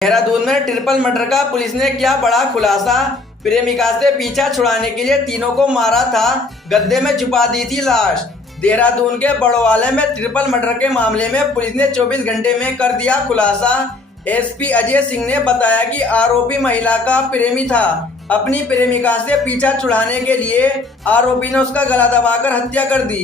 देहरादून में triple murder का police ने किया बड़ा खुलासा। प्रेमिका से पीछा छुड़ाने के लिए तीनों को मारा था, गड्ढे में छुपा दी थी लाश। देहरादून के बड़वाले में ट्रिपल मर्डर के मामले में पुलिस ने 24 घंटे में कर दिया खुलासा। एसपी अजय सिंह ने बताया कि आरोपी महिला का प्रेमी था। अपनी प्रेमिका से पीछा छुड़ाने के लिए आरोपी ने उसका गला दबाकर हत्या कर दी।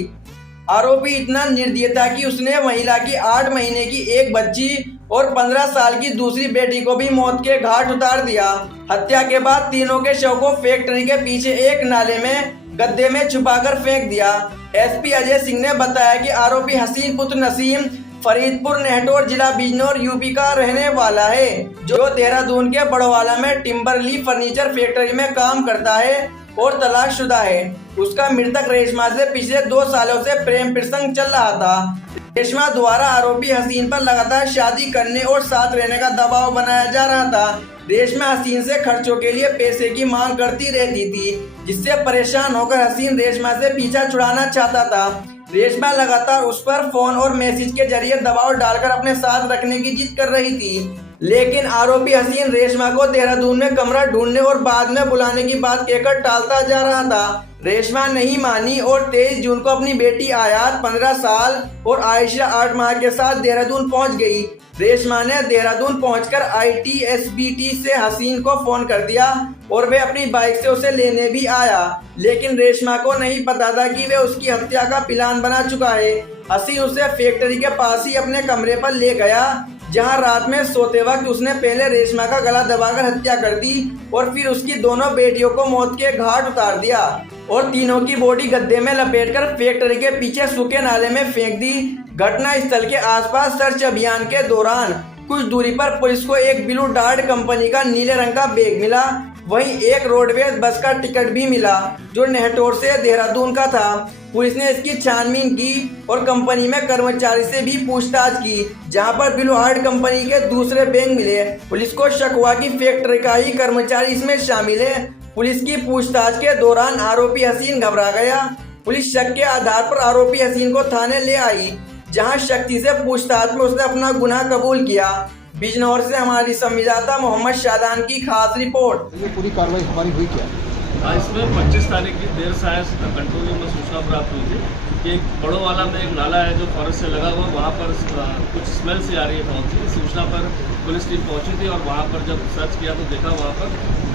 आरोपी इतना निर्दयी था कि उसने महिला की 8 महीने की एक बच्ची और 15 साल की दूसरी बेटी को भी मौत के घाट उतार दिया। हत्या के बाद तीनों के शव को फैक्ट्री के पीछे एक नाले में गड्ढे में छुपाकर फेंक दिया। एसपी अजय सिंह ने बताया कि आरोपी हसीन पुत्र नसीम फरीदपुर नेहटौर जिला बिजनौर यूपी का रहने वाला है, जो देहरादून के बड़वाला में टिम्बरली फर्नीचर फैक्ट्री में काम करता है और तलाकशुदा है। उसका मृतक रेशमा से पिछले 2 सालों से प्रेम प्रसंग चल रहा था। रेशमा द्वारा आरोपी हसीन पर लगातार शादी करने और साथ रहने का दबाव बनाया जा रहा था। रेशमा हसीन से खर्चों के लिए पैसे की मांग करती रहती थी, जिससे परेशान होकर हसीन रेशमा से पीछा छुड़ाना चाहता था। रेशमा लगातार उस पर फोन और मैसेज के जरिए दबाव डालकर अपने साथ रखने की जिद कर रही थी, लेकिन आरोपी हसीन रेशमा को देहरादून में कमरा ढूंढने और बाद में बुलाने की बात कहकर टालता जा रहा था। रेशमा नहीं मानी और 23 जून को अपनी बेटी आयात 15 साल और आयशा 8 माह के साथ देहरादून पहुंच गई। रेशमा ने देहरादून पहुंचकर ITSBT से हसीन को फोन कर दिया और वे अपनी बाइक से उसे लेने भी आया, लेकिन रेशमा को नहीं पता था कि वे उसकी हत्या का प्लान बना चुका है। हसीन उसे फैक्ट्री के पास ही अपने कमरे पर ले गया, जहां रात में सोते वक्त उसने पहले रेशमा का गला दबाकर हत्या कर दी और फिर उसकी दोनों बेटियों को मौत के घाट उतार दिया और तीनों की बॉडी गड्ढे में लपेटकर फैक्ट्री के पीछे सूखे नाले में फेंक दी। घटना स्थल के आसपास सर्च अभियान के दौरान कुछ दूरी पर पुलिस को एक ब्लू डार्ट कंपनी का नीले रंग का बैग मिला। वहीं एक रोडवेज बस का टिकट भी मिला, जो नेहटौर से देहरादून का था। पुलिस ने इसकी छानबीन की और कंपनी में कर्मचारी से भी पूछताछ की, जहां पर ब्लू हार्ट कंपनी के दूसरे बैग मिले। पुलिस को शक हुआ कि फैक्ट्री का ही कर्मचारी इसमें शामिल है। पुलिस की पूछताछ के दौरान आरोपी हसीन घबरा गया। पुलिस शक के आधार पर आरोपी हसीन को थाने ले आई, जहां शक्ति से पूछताछ में उसने अपना गुनाह कबूल किया। बिजनौर से हमारी संवाददाता मोहम्मद शादान की खास रिपोर्ट। ये पूरी कार्रवाई हमारी हुई क्या? इसमें 25 तारीख की देर सायंस कंट्रोल रूम में सूचना प्राप्त हुई थी कि एक बड़ोवाला में एक नाला है जो फॉरेस्ट से लगा हुआ, वहाँ पर कुछ स्मेल से आ रही है बहुत सी। सूचना पर पुलिस टीम पहुंची थी और वहाँ पर जब सर्च किया तो देखा वहाँ पर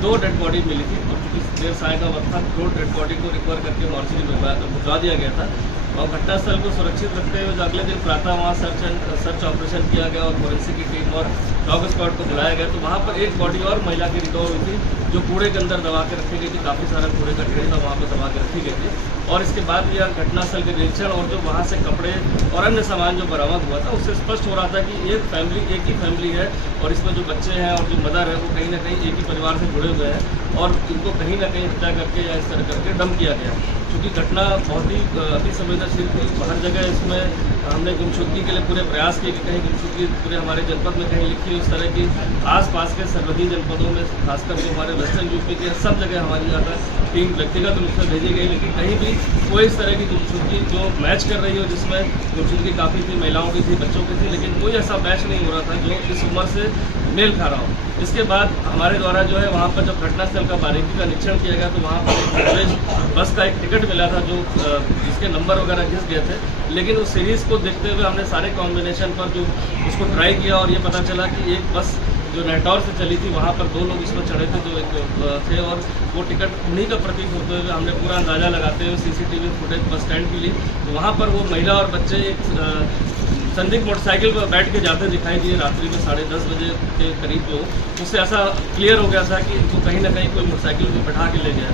2 डेड बॉडी मिली थी और चूँकि देर साय का वक्त था, 2 डेड बॉडी को रिकवर करके मॉर्चरी में भिजवा दिया गया था और घटनास्थल को सुरक्षित रखते हुए अगले दिन प्रातः वहाँ सर्च ऑपरेशन किया गया और फोरेंसिक की टीम और डॉग स्क्वाड को बुलाया गया। तो वहाँ पर एक बॉडी और महिला की रिकवर हुई थी, जो कूड़े के अंदर दबा के रखी गई थी। काफ़ी सारा कूड़े का ढेर था वहाँ पर दबा के रखी गई थी और इसके बाद यह घटनास्थल के निरीक्षण और जो वहाँ से कपड़े और अन्य सामान जो बरामद हुआ था, उससे स्पष्ट हो रहा था कि एक ही फैमिली है और इसमें जो बच्चे हैं और जो मदर है वो कहीं ना कहीं एक ही परिवार से जुड़े हुए हैं और इनको कहीं ना कहीं हत्या करके या इस तरह करके डंप किया गया। क्योंकि घटना बहुत ही अति संवेदनशील थी, हर जगह इसमें हमने गुमशुदगी के लिए पूरे प्रयास किए कि कहीं गुमशुदगी पूरे हमारे जनपद में कहीं लिखी हो। इस तरह की आसपास के सरहदी जनपदों में, खासकर जो हमारे वेस्टर्न यूपी के सब जगह हमारी ज़्यादा टीम व्यक्तिगत रूप से भेजी गई, लेकिन कहीं भी कोई इस तरह की गुमशुदगी जो मैच कर रही हो, जिसमें गुमशुदगी काफ़ी थी, महिलाओं की थी, बच्चों की थी, लेकिन कोई ऐसा मैच नहीं हो रहा था जो इस उम्र से मेल खा रहा हो। इसके बाद हमारे द्वारा जो है वहाँ पर जब घटनास्थल का बारीकी का निरीक्षण किया गया तो वहाँ पर एक रोडवेज बस का एक टिकट मिला था जो जिसके नंबर वगैरह घिस गए थे, लेकिन उस सीरीज़ को देखते हुए हमने सारे कॉम्बिनेशन पर जो उसको ट्राई किया और ये पता चला कि एक बस जो नेहटौर से चली थी वहाँ पर 2 लोग इसमें चढ़े थे जो एक थे और वो टिकट उन्हीं का प्रतीक होते हुए हमने पूरा अंदाज़ा लगाते हुए CCTV फुटेज बस स्टैंड की ली। तो वहाँ पर वो महिला और बच्चे एक संदिग्ध मोटरसाइकिल पर बैठ के जाते दिखाई दिए रात्रि में 10:30 बजे के करीब। जो उससे ऐसा क्लियर हो गया था कि इनको कहीं ना कहीं कोई मोटरसाइकिल पर बैठा के ले गया।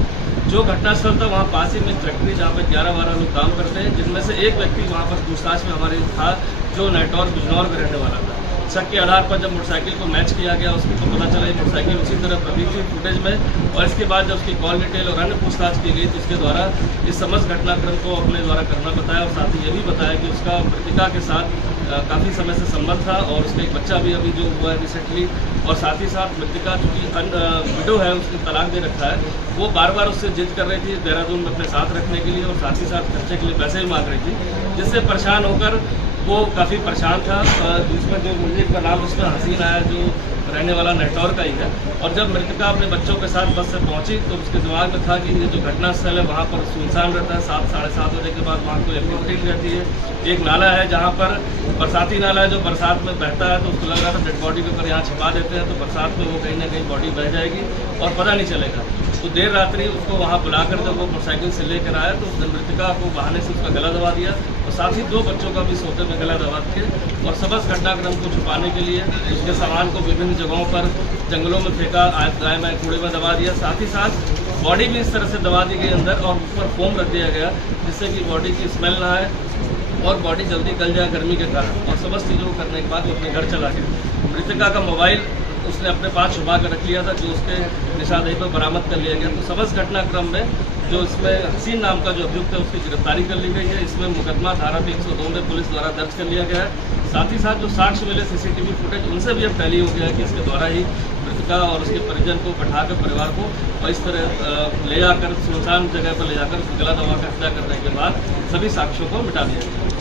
जो घटनास्थल था वहाँ पास ही में फैक्ट्री जहाँ पर 11-12 लोग काम करते हैं, जिनमें से एक व्यक्ति वहाँ पर पूछताछ में हमारे था जो नेहटौर बिजनौर में रहने वाला था। शक के आधार पर जब मोटरसाइकिल को मैच किया गया उसको तो पता चला ये मोटरसाइकिल उसी तरह प्रतीत थी फुटेज में और इसके बाद जब उसकी कॉल डिटेल और अन्य पूछताछ की गई तो इसके द्वारा इस समस्त घटनाक्रम को अपने द्वारा करना बताया और साथ ही ये भी बताया कि उसका मृतिका के साथ काफ़ी समय से संबंध था और उसका एक बच्चा भी अभी जो हुआ है रिसेंटली और साथ ही साथ मृतिका चूँकि विडो है, उसने तलाक दे रखा है, वो बार बार उससे जिद कर रही थी देहरादून में अपने साथ रखने के लिए और साथ ही साथ खर्चे के लिए पैसे भी मांग रही थी, जिससे परेशान होकर वो काफ़ी परेशान था। जिसमें जो मुझे का नाम उसमें हसीन आया जो रहने वाला नेटौर का ही है। और जब मृतका अपने बच्चों के साथ बस से पहुंची तो उसके दिमाग में था कि ये जो घटना स्थल है वहाँ पर सुनसान रहता है, 7 साढ़े 7 बजे के बाद वहाँ कोई एक्टिविटी नहीं रहती है। एक नाला है जहाँ पर बरसाती नाला है जो बरसात में बहता है, तो उसको लग रहा था डेड बॉडी के ऊपर यहाँ छिपा देते हैं तो बरसात में वो कहीं ना कहीं बॉडी बह जाएगी और पता नहीं चलेगा। तो देर रात्रि उसको वहाँ बुलाकर जब वो मोटरसाइकिल से लेकर आया तो उसने मृतका को बहाने से उसका गला दबा दिया और साथ ही 2 बच्चों का भी सोते में गला दबा दिया और सबस घटनाक्रम को छुपाने के लिए उसके सामान को विभिन्न जगहों पर जंगलों में फेंका, गाय में कूड़े में दबा दिया। साथ ही साथ बॉडी भी इस तरह से दबा दी गई अंदर और ऊपर फोम रख दिया गया जिससे कि बॉडी की स्मेल ना आए और बॉडी जल्दी गल जाए गर्मी के कारण। और समस्त चीज़ों को करने के बाद वो अपने घर चला गया। मृतका का मोबाइल उसने अपने पास छुपा कर रख लिया था जो उसके निशानदेही पर बरामद कर लिया गया। तो समस्त घटनाक्रम में जो इसमें हसीन नाम का जो अभियुक्त है उसकी गिरफ्तारी कर ली गई है। इसमें मुकदमा धारा 302 में पुलिस द्वारा दर्ज कर लिया गया है। साथ ही साथ जो साक्ष्य मिले CCTV फुटेज उनसे भी अब टैली हो गया है कि इसके द्वारा ही मृतका और उसके परिजन को बैठाकर परिवार को और इस तरह ले जाकर सुनसान जगह पर ले जाकर उसको गला दबा कर हत्या करने के बाद सभी साक्ष्यों को मिटा दिया गया।